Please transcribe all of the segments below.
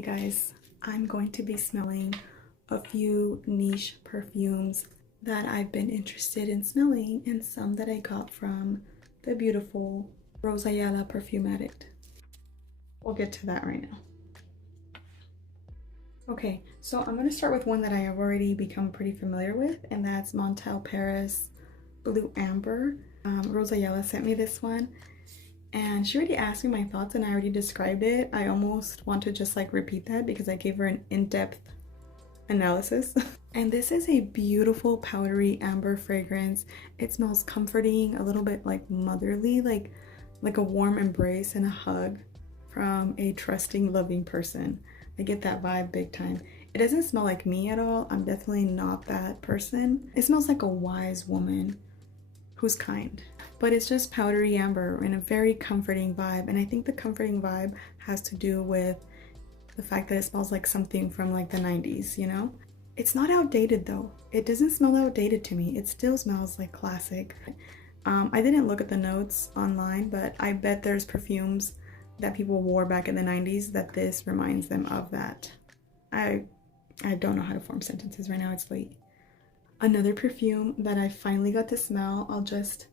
Hey guys, I'm going to be smelling a few niche perfumes that I've been interested in smelling and some that I got from the beautiful Rosayala Perfume Addict. We'll get to that right now. Okay, so I'm going to start with one that I have already become pretty familiar with, and that's Montel Paris Blue Amber. Rosayala sent me this one. And she already asked me my thoughts and I already described it. I almost want to just like repeat that because I gave her an in-depth analysis. And this is a beautiful powdery amber fragrance. It smells comforting, a little bit like motherly, like a warm embrace and a hug from a trusting, loving person. I get that vibe big time. It doesn't smell like me at all. I'm definitely not that person. It smells like a wise woman who's kind. But it's just powdery amber in a very comforting vibe. And I think the comforting vibe has to do with the fact that it smells like something from like the 90s, you know? It's not outdated though. It doesn't smell outdated to me. It still smells like classic. I didn't look at the notes online, but I bet there's perfumes that people wore back in the 90s that this reminds them of that. I don't know how to form sentences right now, it's late. Another perfume that I finally got to smell, I'll just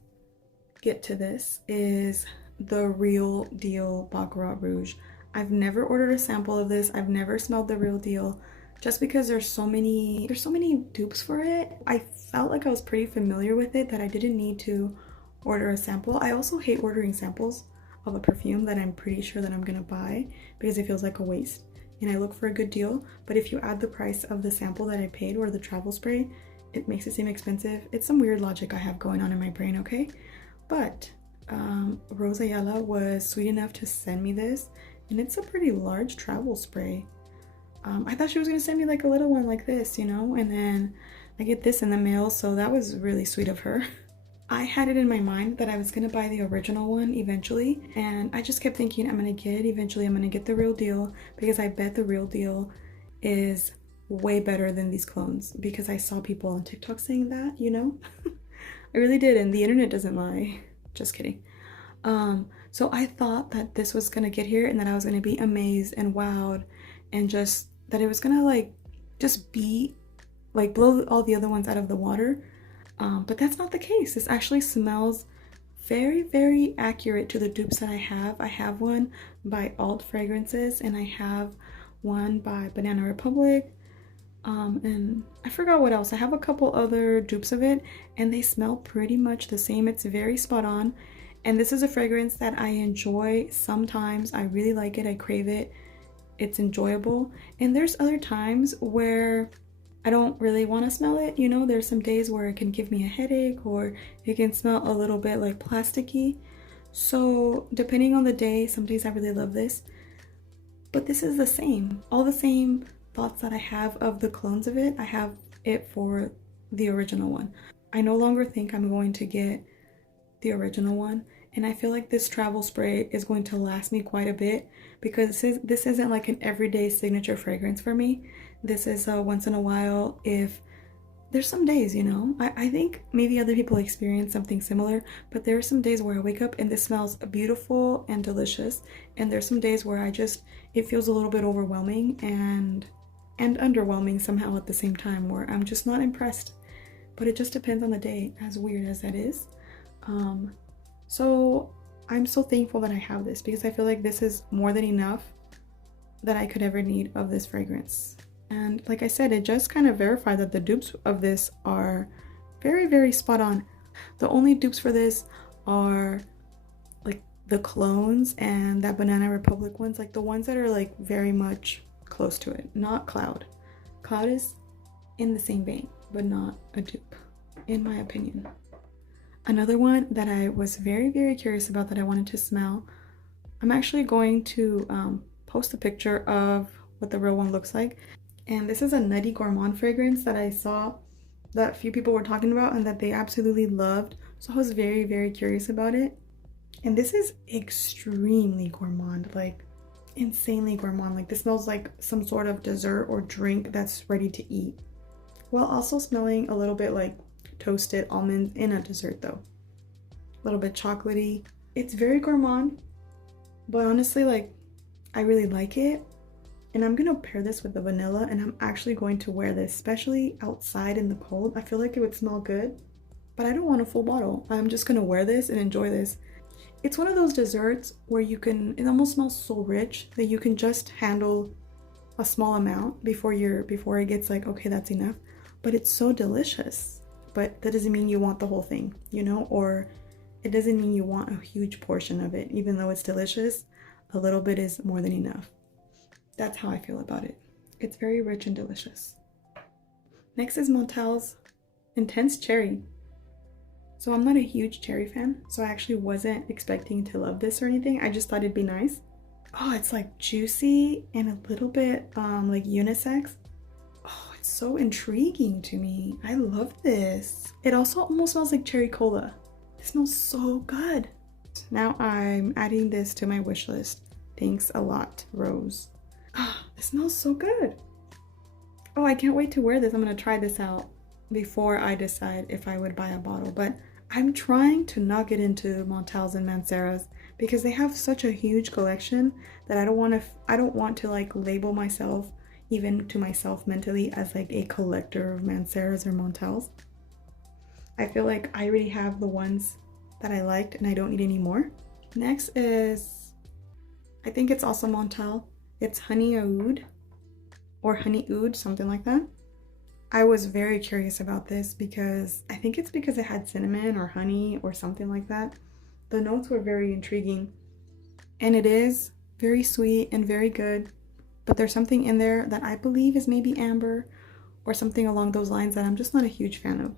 get to this, is the Real Deal Baccarat Rouge. I've never ordered a sample of this. I've never smelled the Real Deal just because there's so many dupes for it. I felt like I was pretty familiar with it that I didn't need to order a sample. I also hate ordering samples of a perfume that I'm pretty sure that I'm gonna buy because it feels like a waste and I look for a good deal. But if you add the price of the sample that I paid or the travel spray, it makes it seem expensive. It's some weird logic I have going on in my brain, okay? But Rosayala was sweet enough to send me this, and it's a pretty large travel spray. I thought she was gonna send me like a little one like this, you know, and then I get this in the mail, so that was really sweet of her. I had it in my mind that I was gonna buy the original one eventually, and I just kept thinking I'm gonna get it eventually. I'm gonna get the Real Deal because I bet the Real Deal is way better than these clones because I saw people on TikTok saying that, you know. I really did, and the internet doesn't lie. Just kidding. So I thought that this was gonna get here and that I was gonna be amazed and wowed and just that it was gonna like just be like blow all the other ones out of the water. But that's not the case. This actually smells very, very accurate to the dupes that I have. I have one by Alt Fragrances and I have one by Banana Republic. And I forgot what else. I have a couple other dupes of it and they smell pretty much the same. It's very spot on. And this is a fragrance that I enjoy sometimes. I really like it. I crave it. It's enjoyable. And there's other times where I don't really want to smell it. You know, there's some days where it can give me a headache or it can smell a little bit like plasticky. So depending on the day, some days I really love this. But this is the same. All the same thoughts that I have of the clones of it, I have it for the original one. I no longer think I'm going to get the original one, and I feel like this travel spray is going to last me quite a bit because this isn't like an everyday signature fragrance for me. This is a once in a while. If there's some days, you know, I think maybe other people experience something similar, but there are some days where I wake up and this smells beautiful and delicious, and there's some days where it feels a little bit overwhelming and underwhelming somehow at the same time, where I'm just not impressed. But it just depends on the day, as weird as that is. So I'm so thankful that I have this because I feel like this is more than enough that I could ever need of this fragrance. And like I said, it just kind of verified that the dupes of this are very, very spot on. The only dupes for this are like the clones and that Banana Republic ones, like the ones that are like very much close to it, not Cloud. Cloud is in the same vein, but not a dupe, in my opinion. Another one that I was very, very curious about that I wanted to smell, I'm actually going to post a picture of what the real one looks like. And this is a Nutty Gourmand fragrance that I saw that a few people were talking about and that they absolutely loved. So I was very, very curious about it. And this is extremely gourmand, like insanely gourmand. Like this smells like some sort of dessert or drink that's ready to eat, while also smelling a little bit like toasted almonds in a dessert though. A little bit chocolatey. It's very gourmand, but honestly, like I really like it. And I'm gonna pair this with the vanilla, and I'm actually going to wear this, especially outside in the cold. I feel like it would smell good, but I don't want a full bottle. I'm just gonna wear this and enjoy this. It's one of those desserts where you can, it almost smells so rich that you can just handle a small amount before it gets like, okay, that's enough. But it's so delicious. But that doesn't mean you want the whole thing, you know, or it doesn't mean you want a huge portion of it. Even though it's delicious, a little bit is more than enough. That's how I feel about it. It's very rich and delicious. Next is Montel's Intense Cherry. So I'm not a huge cherry fan, so I actually wasn't expecting to love this or anything. I just thought it'd be nice. Oh, it's like juicy and a little bit like unisex. Oh, it's so intriguing to me. I love this. It also almost smells like cherry cola. It smells so good. Now I'm adding this to my wish list. Thanks a lot, Rose. Oh, it smells so good. Oh, I can't wait to wear this. I'm gonna try this out before I decide if I would buy a bottle, but I'm trying to not get into Montels and Manceras because they have such a huge collection that I don't want to like label myself, even to myself mentally, as like a collector of Manceras or Montels. I feel like I already have the ones that I liked and I don't need any more. Next is, I think it's also Montel. It's Honey Oud or Honey Oud, something like that. I was very curious about this because I think it's because it had cinnamon or honey or something like that. The notes were very intriguing, and it is very sweet and very good, but there's something in there that I believe is maybe amber or something along those lines that I'm just not a huge fan of.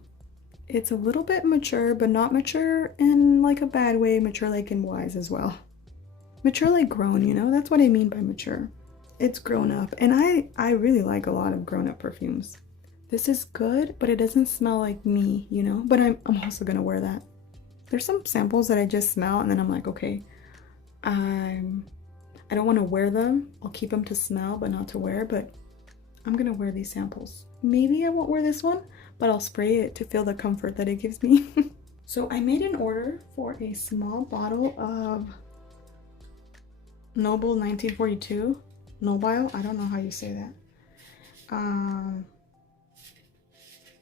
It's a little bit mature, but not mature in like a bad way, mature like in wise as well. Mature like grown, you know? That's what I mean by mature. It's grown up, and I really like a lot of grown up perfumes. This is good, but it doesn't smell like me, you know? But I'm also gonna wear that. There's some samples that I just smell and then I'm like, okay, I don't want to wear them. I'll keep them to smell, but not to wear, but I'm gonna wear these samples. Maybe I won't wear this one, but I'll spray it to feel the comfort that it gives me. So I made an order for a small bottle of Noble 1942. Nobile, I don't know how you say that.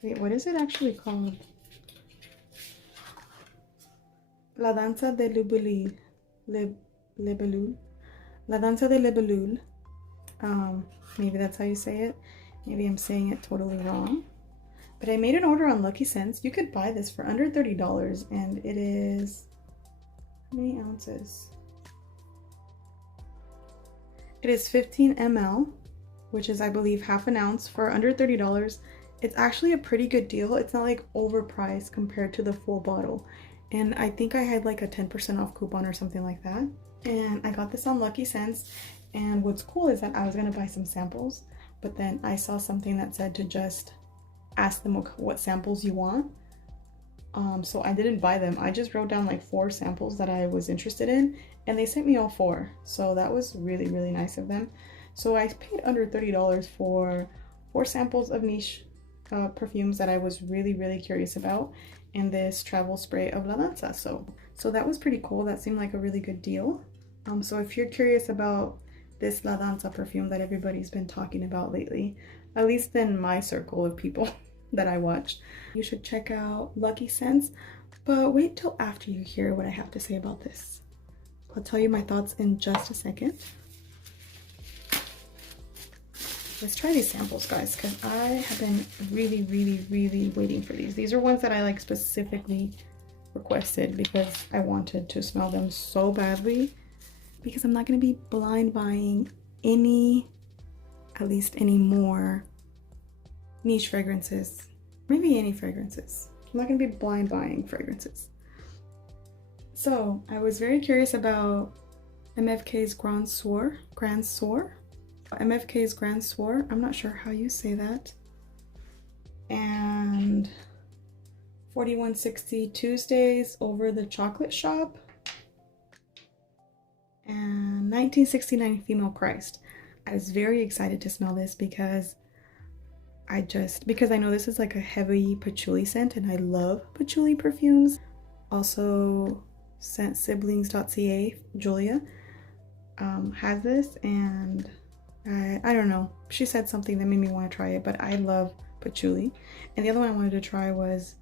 Wait, what is it actually called? La Danza de Libellule. La Danza de Libellule. Maybe that's how you say it. Maybe I'm saying it totally wrong. But I made an order on Lucky Sense. You could buy this for under $30, and it is, how many ounces? It is 15 ml, which is, I believe, half an ounce for under $30. It's actually a pretty good deal. It's not like overpriced compared to the full bottle. And I think I had like a 10% off coupon or something like that. And I got this on Lucky Sense. And what's cool is that I was gonna buy some samples, but then I saw something that said to just ask them what samples you want. So I didn't buy them. I just wrote down like 4 samples that I was interested in, and they sent me all 4. So that was really, really nice of them. So I paid under $30 for 4 samples of Niche perfumes that I was really, really curious about, and this travel spray of La Danza. So that was pretty cool. That seemed like a really good deal. So if you're curious about this La Danza perfume that everybody's been talking about lately, at least in my circle of people that I watched, you should check out Lucky Sense. But wait till after you hear what I have to say about this. I'll tell you my thoughts in just a second. Let's try these samples, guys, because I have been really, really, really waiting for these. These are ones that I like specifically requested because I wanted to smell them so badly, because I'm not going to be blind buying at least any more niche fragrances. Maybe any fragrances. I'm not going to be blind buying fragrances. So I was very curious about MFK's Grand Soir. MFK's Grand Soir. I'm not sure how you say that. And 4160 Tuesdays Over the Chocolate Shop. And 1969 Female Christ. I was very excited to smell this because I know this is like a heavy patchouli scent, and I love patchouli perfumes. Also, scentsiblings.ca, Julia, has this, and I don't know. She said something that made me want to try it, but I love patchouli. And the other one I wanted to try was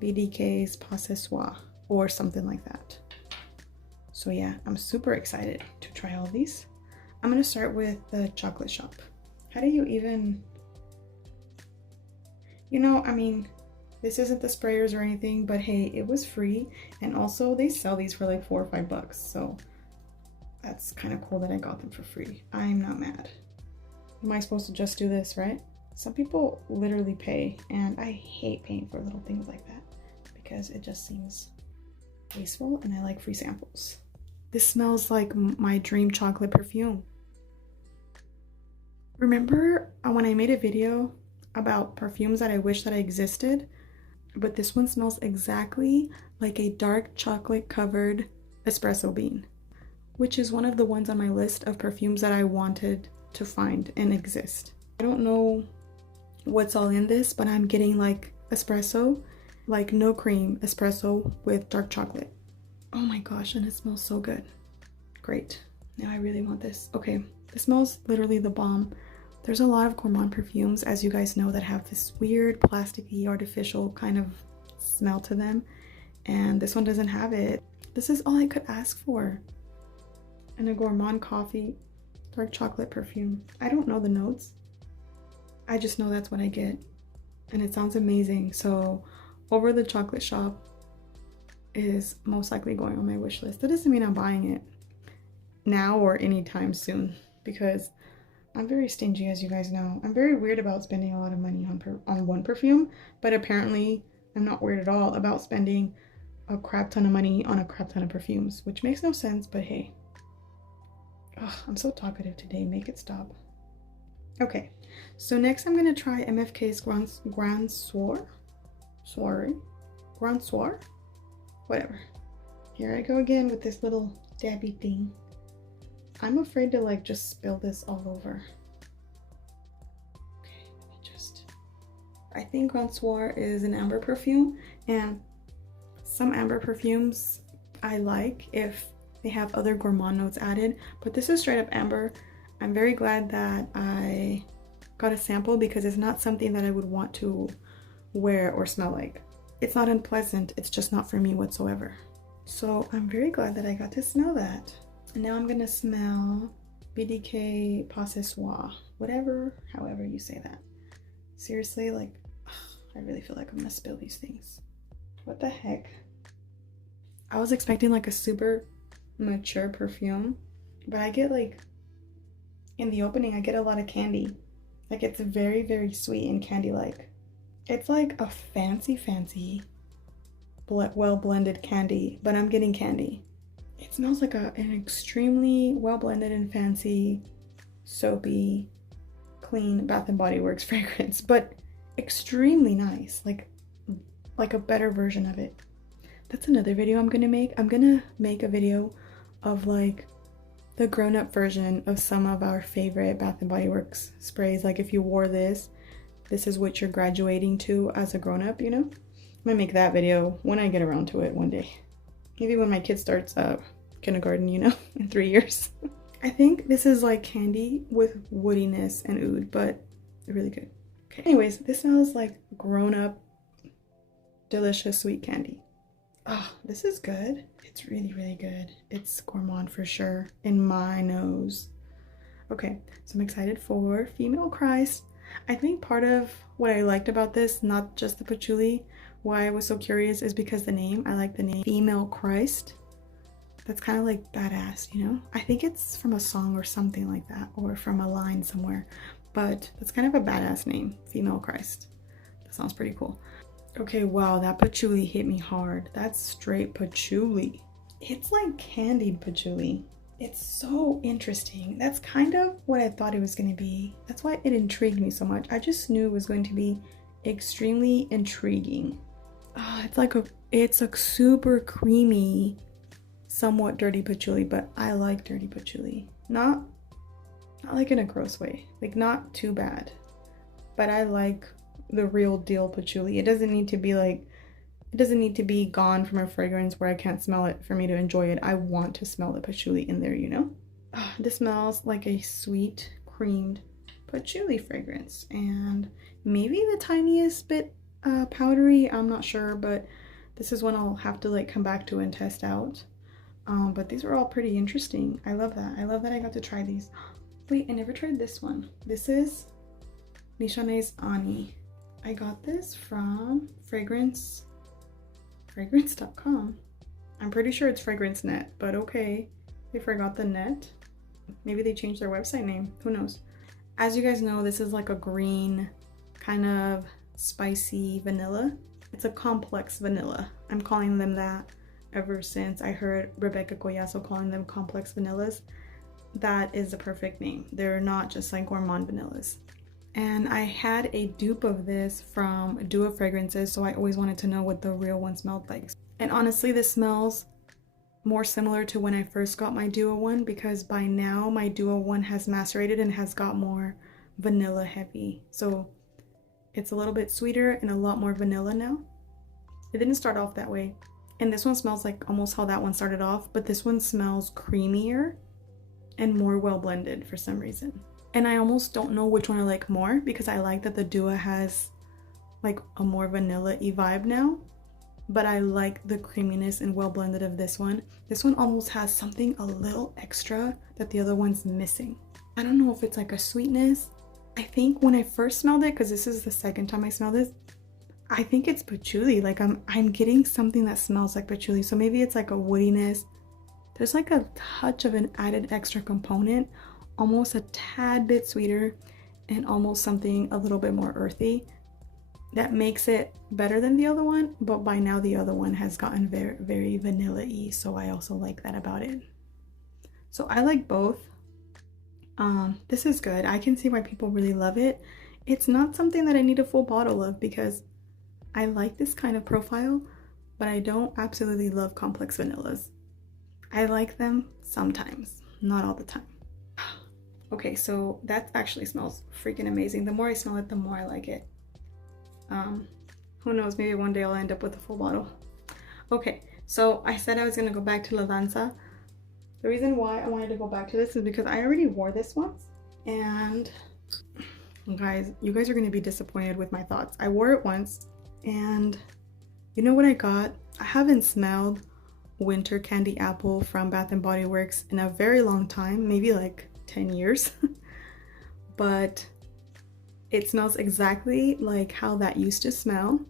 BDK's Possessoir or something like that. So yeah, I'm super excited to try all these. I'm gonna start with the chocolate shop. How do you even, I mean, this isn't the sprayers or anything, but hey, it was free. And also they sell these for like $4 or $5. So that's kind of cool that I got them for free. I'm not mad. Am I supposed to just do this, right? Some people literally pay, and I hate paying for little things like that because it just seems wasteful, and I like free samples. This smells like my dream chocolate perfume. Remember when I made a video about perfumes that I wish that I existed? But this one smells exactly like a dark chocolate covered espresso bean, which is one of the ones on my list of perfumes that I wanted to find and exist. I don't know what's all in this, but I'm getting like espresso, like no cream espresso with dark chocolate. Oh my gosh, and it smells so good. Great. Now I really want this. Okay, this smells literally the bomb. There's a lot of gourmand perfumes, as you guys know, that have this weird plasticky artificial kind of smell to them, and this one doesn't have it. This is all I could ask for. And a gourmand coffee dark chocolate perfume. I don't know the notes. I just know that's what I get. And it sounds amazing. So Over the Chocolate Shop is most likely going on my wish list. That doesn't mean I'm buying it now or anytime soon, because I'm very stingy, as you guys know. I'm very weird about spending a lot of money on one perfume, but apparently I'm not weird at all about spending a crap ton of money on a crap ton of perfumes, which makes no sense, but hey. Ugh, I'm so talkative today. Make it stop. Okay, so next I'm gonna try MFK's Grand Soir. Whatever. Here I go again with this little dabby thing. I'm afraid to like just spill this all over. Okay, let me just. I think Grand Soir is an amber perfume, and some amber perfumes I like if they have other gourmand notes added, but this is straight up amber. I'm very glad that I got a sample because it's not something that I would want to wear or smell like. It's not unpleasant, it's just not for me whatsoever. So I'm very glad that I got to smell that. And now I'm gonna smell BDK Possessoir, however you say that. Seriously, like, ugh, I really feel like I'm gonna spill these things. What the heck? I was expecting like a super mature perfume, but I get like, in the opening, I get a lot of candy. Like it's very, very sweet and candy-like. It's like a fancy, well blended candy, but I'm getting candy. It smells like an extremely well blended and fancy, soapy, clean Bath and Body Works fragrance, but extremely nice, like a better version of it. That's another video I'm gonna make. I'm gonna make a video of like the grown-up version of some of our favorite Bath and Body Works sprays. Like if you wore this is what you're graduating to as a grown-up, you know? I'm gonna make that video when I get around to it one day. Maybe when my kid starts kindergarten, you know, in 3 years. I think this is like candy with woodiness and oud, but really good. Okay. Anyways, this smells like grown-up, delicious sweet candy. Oh, this is good. It's really, really good. It's gourmand for sure in my nose. Okay, so I'm excited for Female Christ. I think part of what I liked about this, not just the patchouli, why I was so curious is because the name. I like the name Female Christ. That's kind of like badass, you know? I think it's from a song or something like that, or from a line somewhere, but that's kind of a badass name, Female Christ. That sounds pretty cool. Okay, wow, that patchouli hit me hard. That's straight patchouli. It's like candied patchouli. It's so interesting. That's kind of what I thought it was going to be. That's why it intrigued me so much. I just knew it was going to be extremely intriguing. It's a super creamy, somewhat dirty patchouli, but I like dirty patchouli. Not like in a gross way, like not too bad, but I like the real deal patchouli. It doesn't need to be gone from a fragrance where I can't smell it for me to enjoy it. I want to smell the patchouli in there, you know? This smells like a sweet, creamed patchouli fragrance, and maybe the tiniest bit powdery, I'm not sure, but this is one I'll have to like come back to and test out. But these were all pretty interesting. I love that. I love that I got to try these. Wait, I never tried this one. This is Niche Ani. I got this from fragrance.com. I'm pretty sure it's Fragrance Net, but okay. They forgot the net. Maybe they changed their website name. Who knows? As you guys know, this is like a green, kind of spicy vanilla. It's a complex vanilla. I'm calling them that ever since I heard Rebecca Collazo calling them complex vanillas. That is the perfect name. They're not just like gourmand vanillas. And I had a dupe of this from Duo Fragrances, so I always wanted to know what the real one smelled like. And honestly, this smells more similar to when I first got my Duo one, because by now my Duo one has macerated and has got more vanilla heavy. So it's a little bit sweeter and a lot more vanilla now. It didn't start off that way. And this one smells like almost how that one started off, but this one smells creamier and more well blended for some reason. And I almost don't know which one I like more, because I like that the Duo has like a more vanilla-y vibe now, but I like the creaminess and well blended of this one. This one almost has something a little extra that the other one's missing. I don't know if it's like a sweetness. I think when I first smelled it, because this is the second time I smelled this, I think it's patchouli. Like I'm getting something that smells like patchouli. So maybe it's like a woodiness. There's like a touch of an added extra component, almost a tad bit sweeter, and almost something a little bit more earthy that makes it better than the other one. But by now the other one has gotten very, very vanilla-y, so I also like that about it. So I like both. This is good. I can see why people really love it. It's not something that I need a full bottle of, because I like this kind of profile, but I don't absolutely love complex vanillas. I like them sometimes, not all the time. Okay, so that actually smells freaking amazing. The more I smell it, the more I like it. Who knows, maybe one day I'll end up with a full bottle. Okay, so I said I was gonna go back to La Danza. The reason why I wanted to go back to this is because I already wore this once, and guys, you guys are gonna be disappointed with my thoughts. I wore it once, and you know what I got? I haven't smelled Winter Candy Apple from Bath & Body Works in a very long time, maybe like 10 years. But it smells exactly like how that used to smell.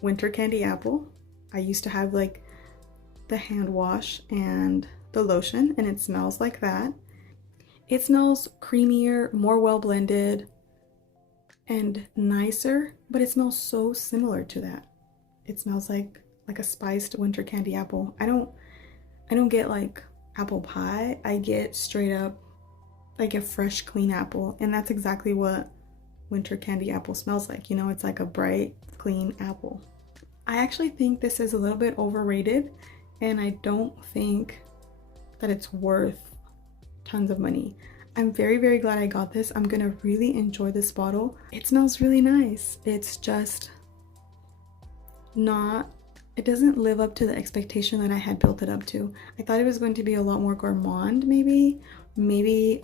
Winter Candy Apple. I used to have like the hand wash and the lotion, and it smells like that. It smells creamier, more well blended, and nicer, but it smells so similar to that. It smells like a spiced winter candy apple. I don't get like apple pie. I get straight up like a fresh, clean apple, and that's exactly what winter candy apple smells like. You know, it's like a bright, clean apple. I actually think this is a little bit overrated, and I don't think that it's worth tons of money. I'm very, very glad I got this. I'm gonna really enjoy this bottle. It smells really nice. It's just not, it doesn't live up to the expectation that I had built it up to. I thought it was going to be a lot more gourmand, maybe,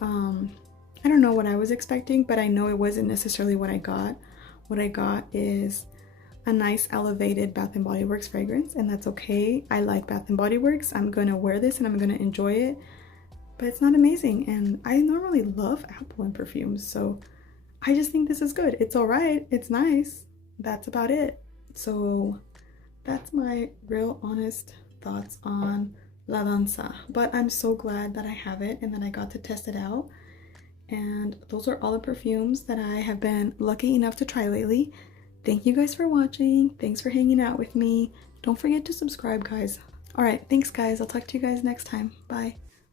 I don't know what I was expecting, but I know it wasn't necessarily what I got. What I got is a nice elevated Bath & Body Works fragrance, and that's okay. I like Bath & Body Works. I'm gonna wear this and I'm gonna enjoy it, but it's not amazing, and I normally love apple and perfumes, so I just think this is good. It's all right, it's nice, that's about it. So that's my real honest thoughts on La Danza, but I'm so glad that I have it and that I got to test it out. And those are all the perfumes that I have been lucky enough to try lately. Thank you guys for watching. Thanks for hanging out with me. Don't forget to subscribe, guys. All right, thanks guys. I'll talk to you guys next time. Bye.